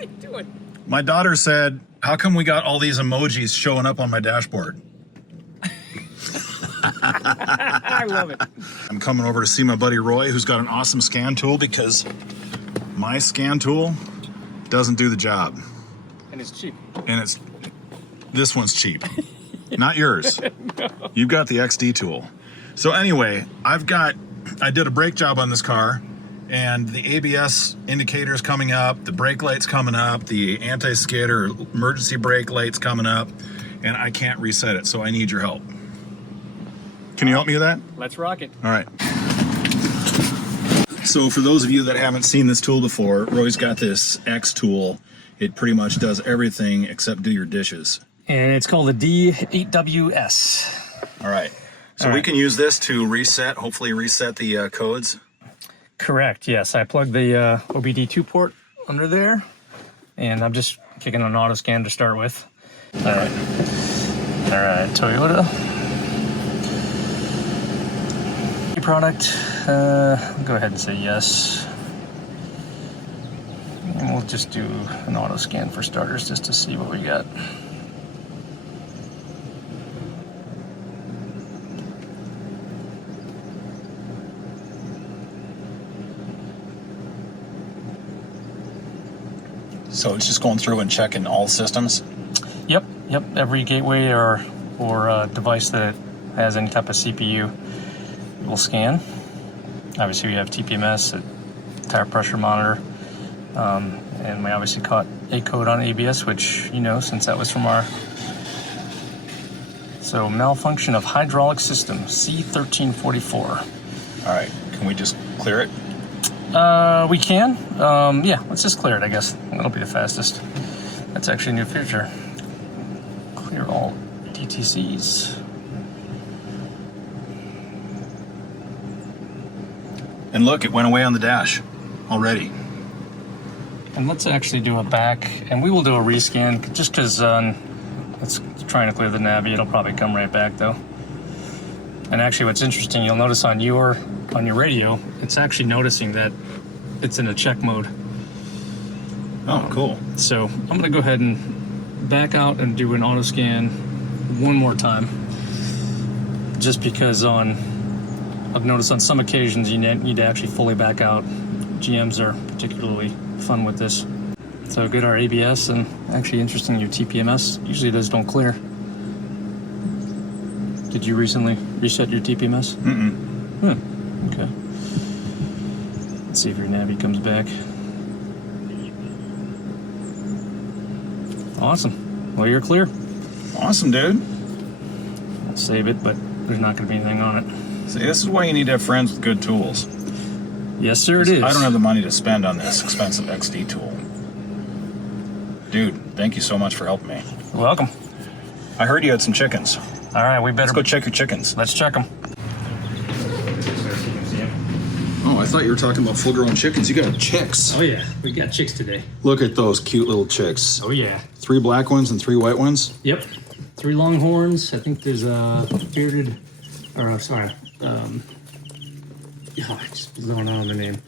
are you doing? My daughter said, how come we got all these emojis showing up on my dashboard? I love it. I'm coming over to see my buddy Roy, who's got an awesome scan tool, because my scan tool doesn't do the job. And it's cheap. And this one's cheap. Not yours. No. You've got the XD tool. So anyway, I did a brake job on this car, and the ABS indicator's coming up, the brake light's coming up, the anti-skid or emergency brake light's coming up, and I can't reset it, so I need your help. Can you help me with that? Let's rock it. All right. So for those of you that haven't seen this tool before, Roy's got this XTool. It pretty much does everything except do your dishes. And it's called the D8WS. All right. So we can use this to reset, hopefully reset the codes. Correct, yes. I plugged the OBD2 port under there, and I'm just kicking an auto scan to start with. All right, Toyota. Product, I'll go ahead and say yes. And we'll just do an auto scan for starters just to see what we got. So it's just going through and checking all systems? Yep. Every gateway or device that has any type of CPU will scan. Obviously we have TPMS, a tire pressure monitor, and we obviously caught a code on ABS, which you know since that was from our... So malfunction of hydraulic system, C1344. All right, can we just clear it? We can. Yeah, let's just clear it, I guess. That'll be the fastest. That's actually a new feature. Clear all DTCs. And look, it went away on the dash already. And let's actually do a back, and we will do a rescan, just because it's trying to clear the navy. It'll probably come right back, though. And actually, what's interesting, you'll notice on your radio, it's actually noticing that it's in a check mode. Oh, cool. So I'm going to go ahead and back out and do an auto scan one more time, just because I've noticed on some occasions you need to actually fully back out. GMs are particularly fun with this. So good our ABS, and actually interesting your TPMS. Usually those don't clear. Did you recently reset your TPMS? Okay. Let's see if your navy comes back. Awesome. Well, you're clear. Awesome, dude. I'll save it, but there's not going to be anything on it. See, this is why you need to have friends with good tools. Yes, sir, it is. I don't have the money to spend on this expensive XD tool. Dude, thank you so much for helping me. You're welcome. I heard you had some chickens. All right, we better... Let's go check your chickens. Let's check them. Oh, I thought you were talking about full-grown chickens. You got chicks. Oh, yeah. We got chicks today. Look at those cute little chicks. Oh, yeah. 3 black ones and 3 white ones? Yep. 3 longhorns. I think there's a bearded... Or, sorry. I just don't know the name.